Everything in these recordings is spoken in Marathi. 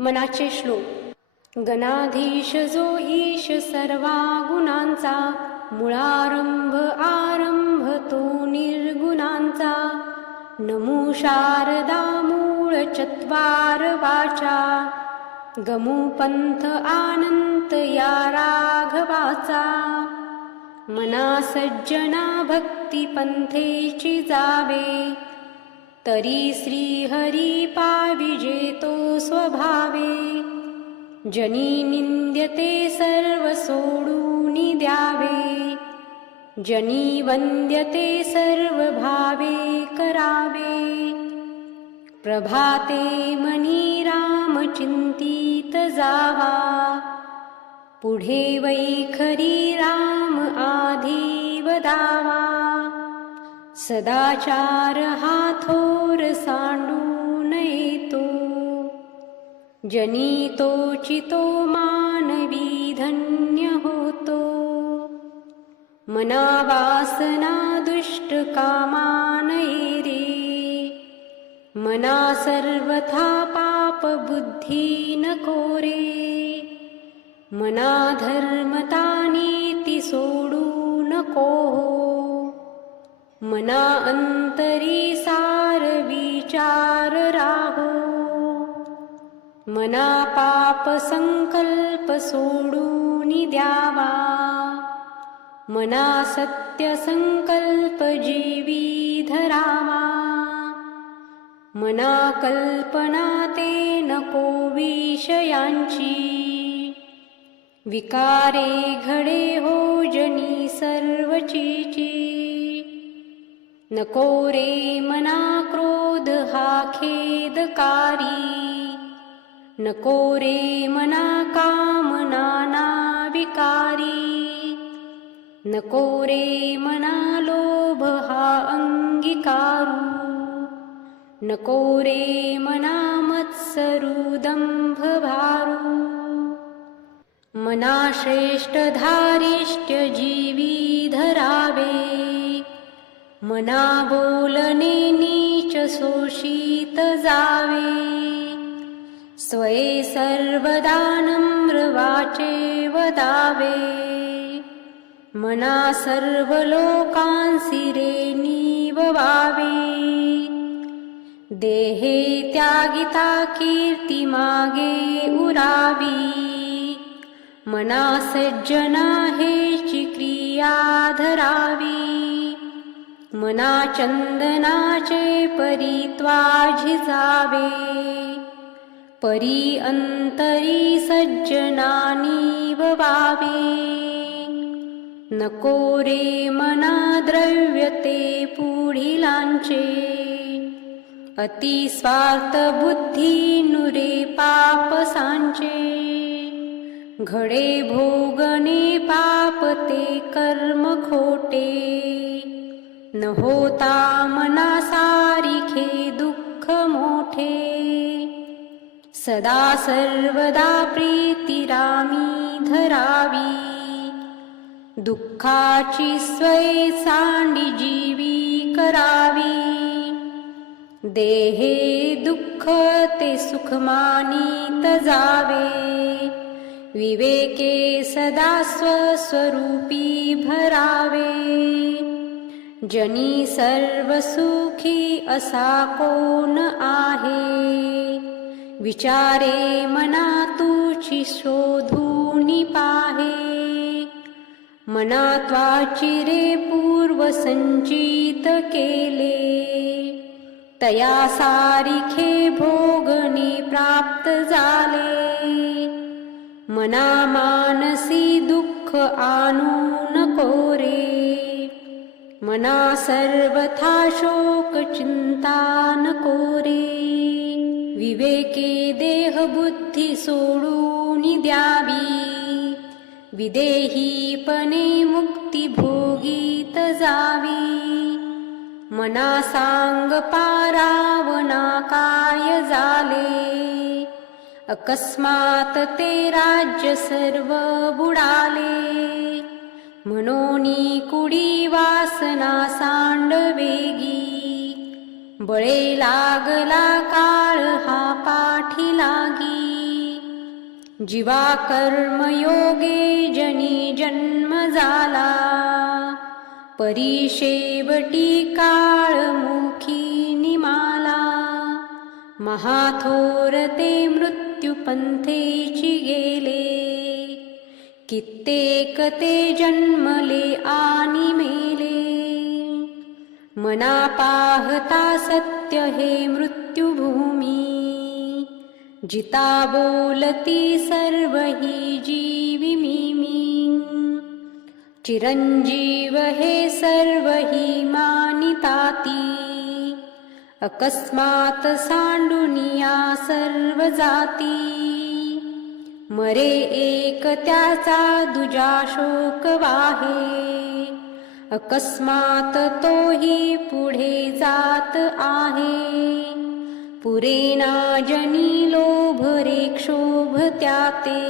मनाचे श्लोक. गणाधीश जो ईश सर्वा गुणांचा मुळारंभ आरंभ तो निर्गुणांचा. नमो शारदा मूळ चत्वार वाचा गमू पंथ आनंत या राघवाचा मना सज्जना भक्ती पंथेची जावे तरी श्रीहरिपाविजेतो स्वभावे। जनी निन्द्यते सोडुनि द्यावे जनिवन्द्यते सर्वभावे करावे। प्रभाते मणिरामचिन्तितजावा पुढे वैखरीराम आधिवधावा सदाचारहाथोरसाण्डूनयतो जनितोचितो मानविधन्यहोतो मनावासनादुष्टकामानै रे मना सर्वथा पापबुद्धि न कोरे मना धर्मता नीति सोडू न कोः मना अंतरी सार विचार राहो। मना पाप संकल्प सोडून द्यावा। मना सत्य संकल्प जीवी धरावा। मना कल्पना ते नको विषयांची। विकारे घडे हो जनी सर्वचीची। नको रे मना क्रोध हा खेदकारी। नको रे मना कामना ना विकारी। नको रे मना लोभ हा अंगीकारू। नको रे मना मत्सरू दंभ भारू। मना श्रेष्ठ धारिष्ट्य जीवी धरावे मना बोलने नीच शोषित जावे. स्वये सर्वदा नम्र वाचे वदावे. मना सर्व लोकांसिरे निववावे देहे त्यागिता कीर्ती मागे उरावी. मना सज्जना हेची क्रिया धरावी. मना चंदनाचे परित्वा झिजावे परी अंतरी सज्जनानी ववावे नको रे मना द्रव्य ते पुढिलांचे. अति स्वार्थ बुद्धी नुरे पाप सांचे. घडे भोगणे पाप ते न होता मना सारिखे दुःख मोठे. सदा सर्वदा प्रीतिरामी धरावी. दुःखाची स्वय सांडी जीवी करावी. देहे दुःख ते सुख मानित जावे. विवेके सदा स्वस्वरूपी भरावे. जनी सर्व सुखी असा कोण आहे? विचारे मना तुची शोधून पाहे. मना त्वाची रे पूर्व संचित केले. तया सारिखे भोगणी प्राप्त झाले. मना मानसी दुःख आणून कोरे. मना सर्वथा शोक चिंता न कोरे विवेके देह बुद्धी सोडून द्यावी। विदेहीपणे मुक्ती भोगीत जावी मना सांग पारावना काय झाले अकस्मात ते राज्य सर्व बुडाले। मनोनी कुडी वासना सांड वेगी बळे लागला काळ हा पाठी लागी. जीवा कर्मयोगे जनी जन्म झाला. परिशेवटी काळ मुखी निमाला. महाथोर ते मृत्युपंथेची गेले. कित्येक ते जन्मले आणि मेले. मना पाहता सत्य हे मृत्युभूमी. जिता बोलती सर्व ही जीवी मिमी. चिरंजीव हे सर्व ही मानिताती अकस्मात सांडुनिया सर्व जाती. मरे एक त्याचा दुजा शोक वाहे. अकस्मात तोही पुढे जात आहे. पुरेना जनी लोभ रे क्षोभ त्याते.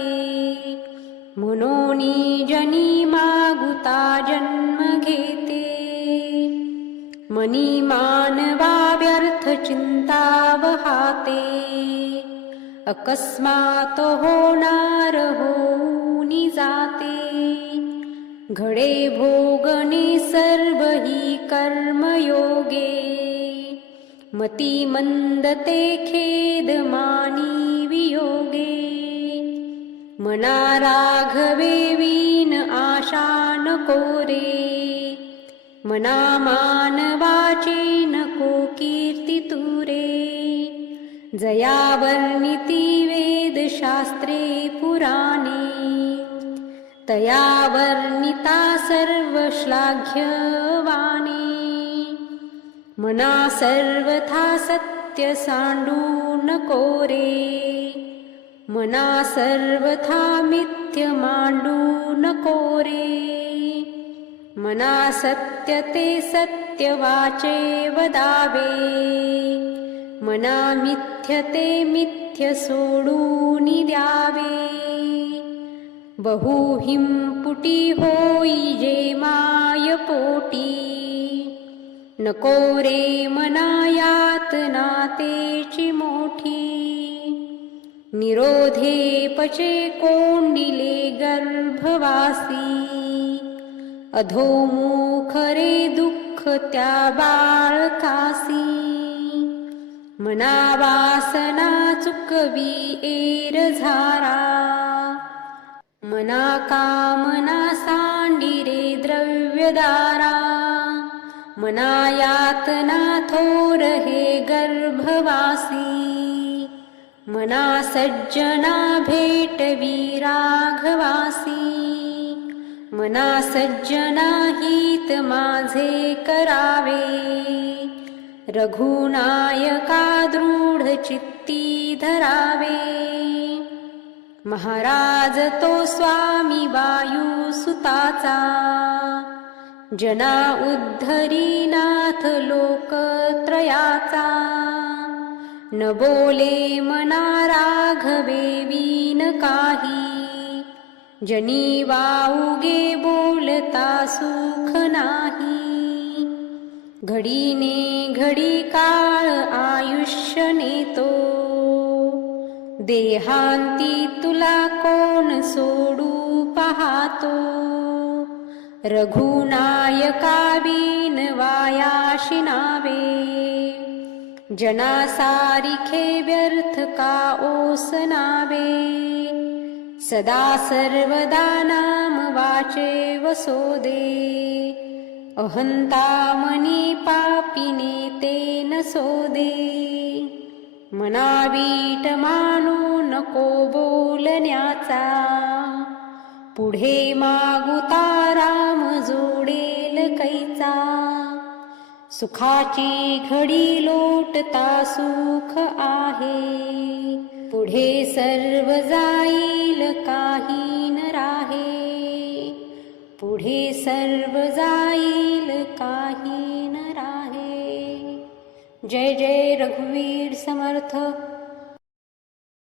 मनोनी जनी मागुता जन्म घेते. मनी मानवा व्यर्थ चिंता वहाते अकस्मात होणार होऊनी जाते. घडे भोगणे सर्व ही कर्मयोगे. मती मंदते खेद मानी वियोगे. मना राघवे वीन आशा कोरे मना मानवाचे नको कीर्ती तुरे जयावर्णिती वेदशास्त्रे पुराणे तया वर्णिता सर्व श्लाघ्यवाणी मना सर्वथा सत्य सांडू नको मना सर्वथा मिथ्य मांडू नकोरे मना सत्य ते सत्य वाचे वदावे। मना मिथ्य ते मिथ्य सोडून द्यावे। बहुहिं पुटी होई जे माय पोटी। नको रे मनायात नातेची मोठी। निरोधे पचे कोंडिले गर्भवासी। अधोमुख रे दुःख त्या बाळकासी। मना वासना चुकवी एर झारा मना कामना सांडिरे द्रव्यदारा। मना यातना थोर हे गर्भवासी। मना सज्जना भेटवी राघवासी मना सज्जना हित माझे करावे। रघुनायका दृढ चित्ती धरावे महाराज तो स्वामी वायू सुताचा। जना उद्धरीनाथ लोकत्रयाचा। न बोले मना राघवे वीन काही। जनी वाऊगे बोलता सुख नाही। घडीने घडी काळ आयुष्य नेतो. देहांती तुला कोण सोडू पाहतो? रघुनायका विन वायाशी नावे. जनासारिखे व्यर्थ का ओसनावे? सदा सर्वदा नाम वाचे वसोदे. अहंता मनी पापिने ते न सोदे. मनावीट मानू नको बोलण्याचा. पुढे मागुता राम जोडेल कैचा. सुखाची घडी लोटता सुख आहे. पुढे सर्व जाईल काही न राहे. पुढे सर्व जाईल काही जय जय रघुवीर समर्थ।